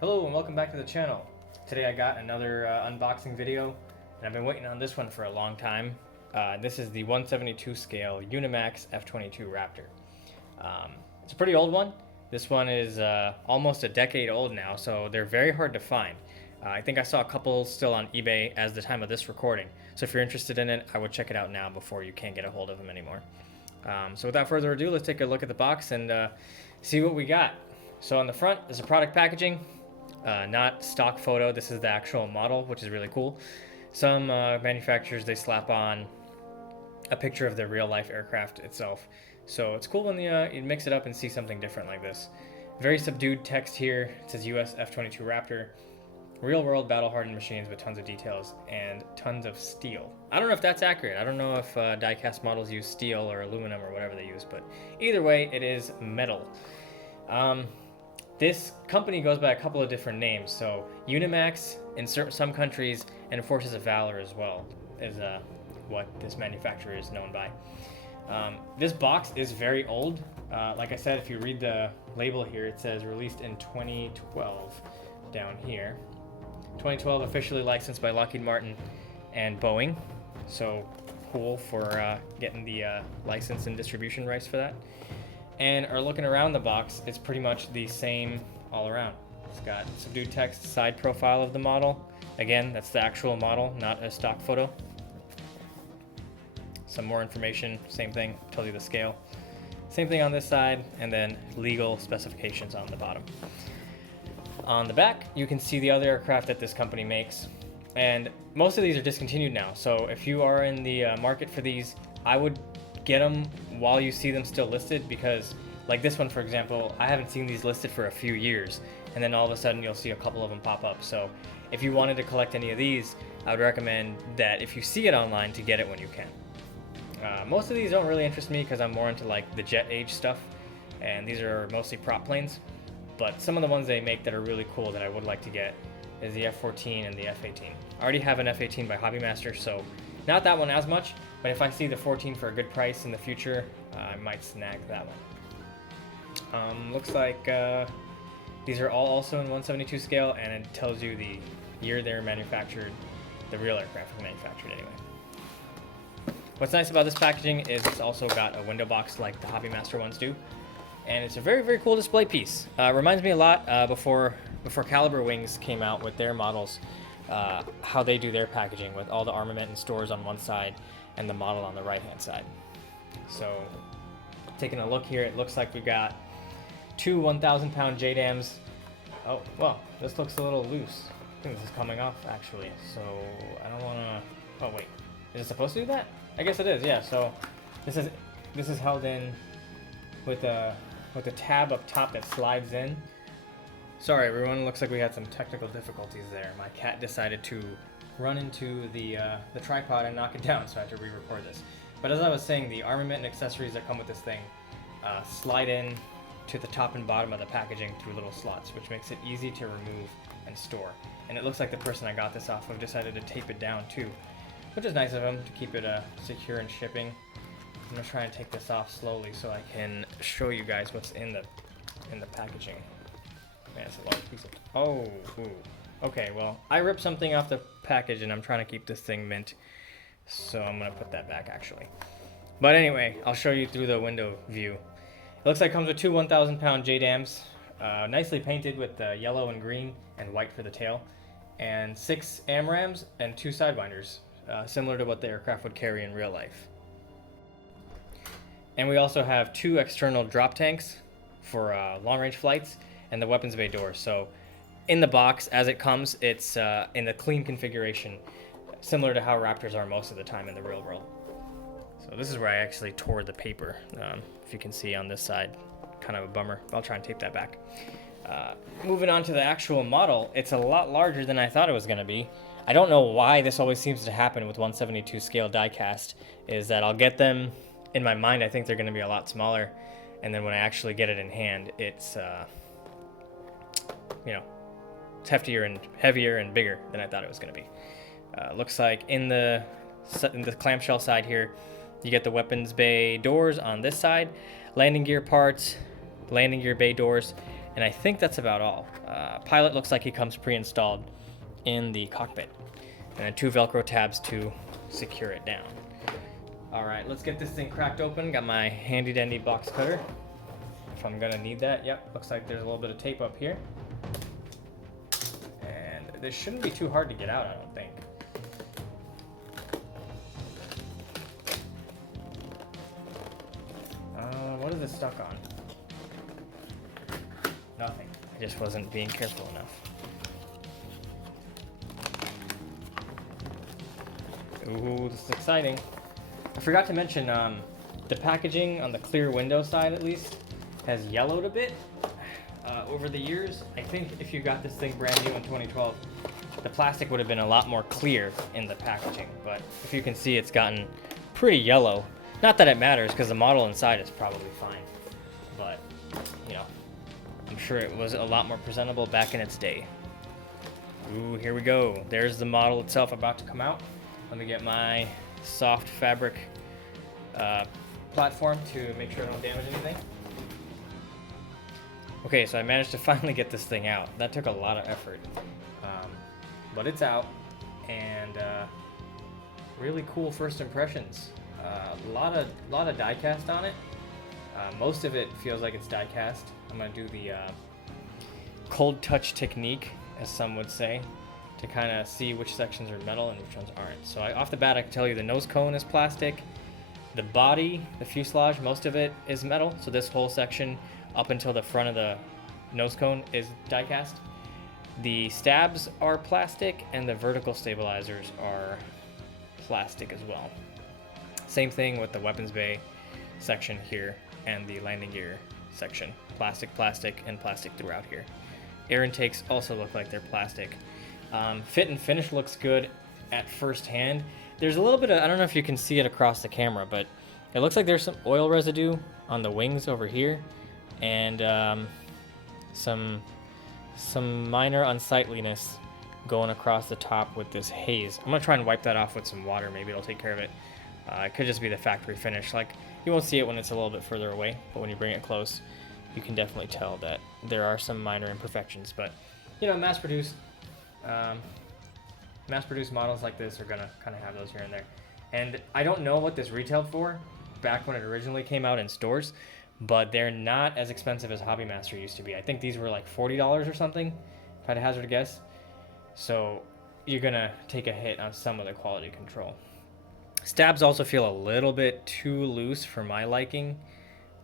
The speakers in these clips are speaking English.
Hello and welcome back to the channel. Today I got another unboxing video, and I've been waiting on this one for a long time. This is the 172 scale Unimax F-22 Raptor. It's a pretty old one. This one is almost a decade old now, so they're very hard to find. I think I saw a couple still on eBay as the time of this recording. So if you're interested in it, I would check it out now before you can't get a hold of them anymore. So without further ado, let's take a look at the box and see what we got. So on the front is the product packaging. Not stock photo, this is the actual model, which is really cool. Some manufacturers, they slap on a picture of the real life aircraft itself. So it's cool when you mix it up and see something different like this. Very subdued text here. It says US F-22 Raptor. Real world battle hardened machines with tons of details and tons of steel. I don't know if that's accurate. I don't know if die-cast models use steel or aluminum or whatever they use, but either way, it is metal. This company goes by a couple of different names. So Unimax in some countries and Forces of Valor as well is what this manufacturer is known by. This box is very old. Like I said, if you read the label here, it says released in 2012 down here. 2012 officially licensed by Lockheed Martin and Boeing. So cool for getting the license and distribution rights for that. And are looking around the box, it's pretty much the same all around. It's got subdued text, side profile of the model. Again, that's the actual model, not a stock photo. Some more information, same thing, tells you the scale. Same thing on this side, and then legal specifications on the bottom. On the back, you can see the other aircraft that this company makes. And most of these are discontinued now, so if you are in the market for these, I would get them while you see them still listed, because like this one, for example, I haven't seen these listed for a few years, and then all of a sudden you'll see a couple of them pop up. So if you wanted to collect any of these, I would recommend that if you see it online, to get it when you can. Most of these don't really interest me because I'm more into like the jet age stuff, and these are mostly prop planes. But some of the ones they make that are really cool that I would like to get is the F-14 and the F-18. I already have an F-18 by Hobbymaster, so not that one as much, but if I see the 14 for a good price in the future, I might snag that one. Looks like these are all also in 172 scale, and it tells you the year they're manufactured, the real aircraft was manufactured anyway. What's nice about this packaging is it's also got a window box like the Hobbymaster ones do, and it's a very, very cool display piece. Reminds me a lot before Caliber Wings came out with their models, how they do their packaging with all the armament and stores on one side and the model on the right hand side. So taking a look here, it looks like we got two 1,000 pound JDAMs. Oh, well, this looks a little loose. I think this is coming off actually, so I don't want to, oh wait, is it supposed to do that? I guess it is, yeah. So this is held in with a tab up top that slides in. Sorry everyone, looks like we had some technical difficulties there. My cat decided to run into the tripod and knock it down, so I had to re-record this. But as I was saying, the armament and accessories that come with this thing slide in to the top and bottom of the packaging through little slots, which makes it easy to remove and store. And it looks like the person I got this off of decided to tape it down too, which is nice of him to keep it secure in shipping. I'm gonna try and take this off slowly so I can show you guys what's in the packaging. Man, it's a large piece of... Oh, ooh. Okay, well, I ripped something off the package and I'm trying to keep this thing mint, so I'm gonna put that back actually. But anyway, I'll show you through the window view. It looks like it comes with two 1,000 pound JDAMs, nicely painted with yellow and green and white for the tail, and 6 AMRAAMs and 2 Sidewinders, similar to what the aircraft would carry in real life. And we also have 2 external drop tanks for long-range flights and the weapons bay door. So in the box, as it comes, it's in the clean configuration, similar to how Raptors are most of the time in the real world. So this is where I actually tore the paper, if you can see on this side. Kind of a bummer. I'll try and tape that back. Moving on to the actual model, it's a lot larger than I thought it was going to be. I don't know why this always seems to happen with 172 scale die-cast, is that I'll get them, in my mind I think they're going to be a lot smaller, and then when I actually get it in hand, it's it's heavier and bigger than I thought it was going to be. Looks like in the clamshell side here, you get the weapons bay doors on this side, landing gear parts, landing gear bay doors, And I think that's about all. Pilot looks like he comes pre-installed in the cockpit. And then 2 Velcro tabs to secure it down. All right, let's get this thing cracked open. Got my handy dandy box cutter, if I'm gonna need that. Yep, looks like there's a little bit of tape up here. And this shouldn't be too hard to get out, I don't think. What is it stuck on? Nothing. I just wasn't being careful enough. Ooh, this is exciting. I forgot to mention, the packaging on the clear window side, at least, has yellowed a bit over the years. I think if you got this thing brand new in 2012, the plastic would have been a lot more clear in the packaging. But if you can see, it's gotten pretty yellow. Not that it matters, because the model inside is probably fine. But, you know, I'm sure it was a lot more presentable back in its day. Ooh, here we go. There's the model itself about to come out. Let me get my soft fabric platform to make sure I don't damage anything. Okay, so I managed to finally get this thing out. That took a lot of effort, but it's out, and really cool first impressions. A lot of die cast on it. Most of it feels like it's die cast. I'm gonna do the cold touch technique, as some would say, to kind of see which sections are metal and which ones aren't. So off the bat, I can tell you the nose cone is plastic. The body, the fuselage, most of it is metal. So this whole section up until the front of the nose cone is die cast. The stabs are plastic, and the vertical stabilizers are plastic as well. Same thing with the weapons bay section here and the landing gear section. Plastic, plastic, and plastic throughout here. Air intakes also look like they're plastic. Fit and finish looks good at first hand. There's a little bit of, I don't know if you can see it across the camera, but it looks like there's some oil residue on the wings over here, and some minor unsightliness going across the top with this haze. I'm gonna try and wipe that off with some water. Maybe it'll take care of it. It could just be the factory finish. Like, you won't see it when it's a little bit further away, but when you bring it close, you can definitely tell that there are some minor imperfections. But, you know, mass-produced models like this are gonna kind of have those here and there. And I don't know what this retailed for back when it originally came out in stores, but they're not as expensive as Hobbymaster used to be. I think these were like $40 or something, if I had to hazard a guess. So you're gonna take a hit on some of the quality control. Stabs also feel a little bit too loose for my liking.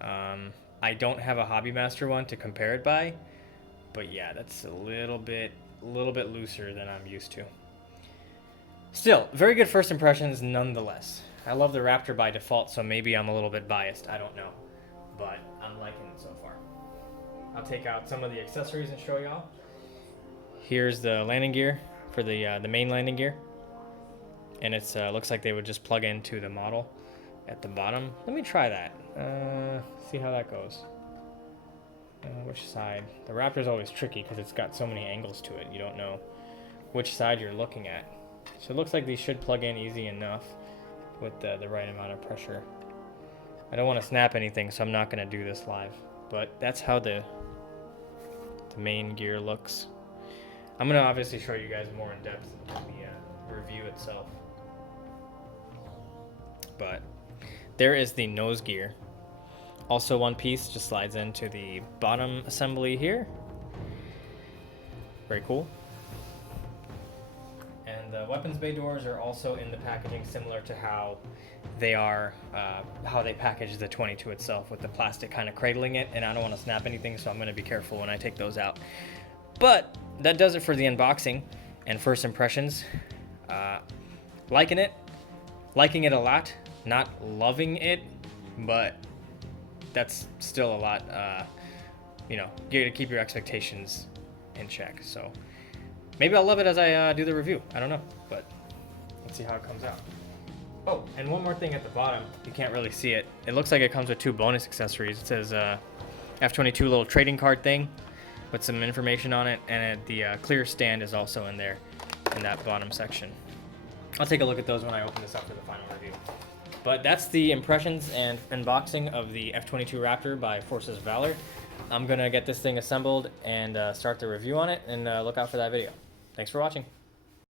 I don't have a Hobbymaster one to compare it by, but yeah, that's a little bit looser than I'm used to. Still, very good first impressions nonetheless. I love the Raptor by default, so maybe I'm a little bit biased, I don't know, but I'm liking it so far. I'll take out some of the accessories and show y'all. Here's the landing gear for the main landing gear. And it's looks like they would just plug into the model at the bottom. Let me try that. See how that goes. Which side? The Raptor's always tricky because it's got so many angles to it. You don't know which side you're looking at. So it looks like these should plug in easy enough with the right amount of pressure. I don't want to snap anything, so I'm not going to do this live. But that's how the main gear looks. I'm going to obviously show you guys more in depth in the review itself. But there is the nose gear. Also one piece, just slides into the bottom assembly here. Very cool. And the weapons bay doors are also in the packaging, similar to how they are, how they package the 22 itself, with the plastic kind of cradling it. And I don't want to snap anything, so I'm going to be careful when I take those out. But that does it for the unboxing and first impressions. Liking it a lot. Not loving it, but that's still a lot. You know, you gotta keep your expectations in check. So maybe I'll love it as I do the review. I don't know, but let's see how it comes out. Oh, and one more thing at the bottom. You can't really see it. It looks like it comes with 2 bonus accessories. It says F-22 little trading card thing with some information on it, and the clear stand is also in there in that bottom section. I'll take a look at those when I open this up for the final review. But that's the impressions and unboxing of the F-22 Raptor by Forces of Valor. I'm gonna get this thing assembled and start the review on it, and look out for that video. Thanks for watching.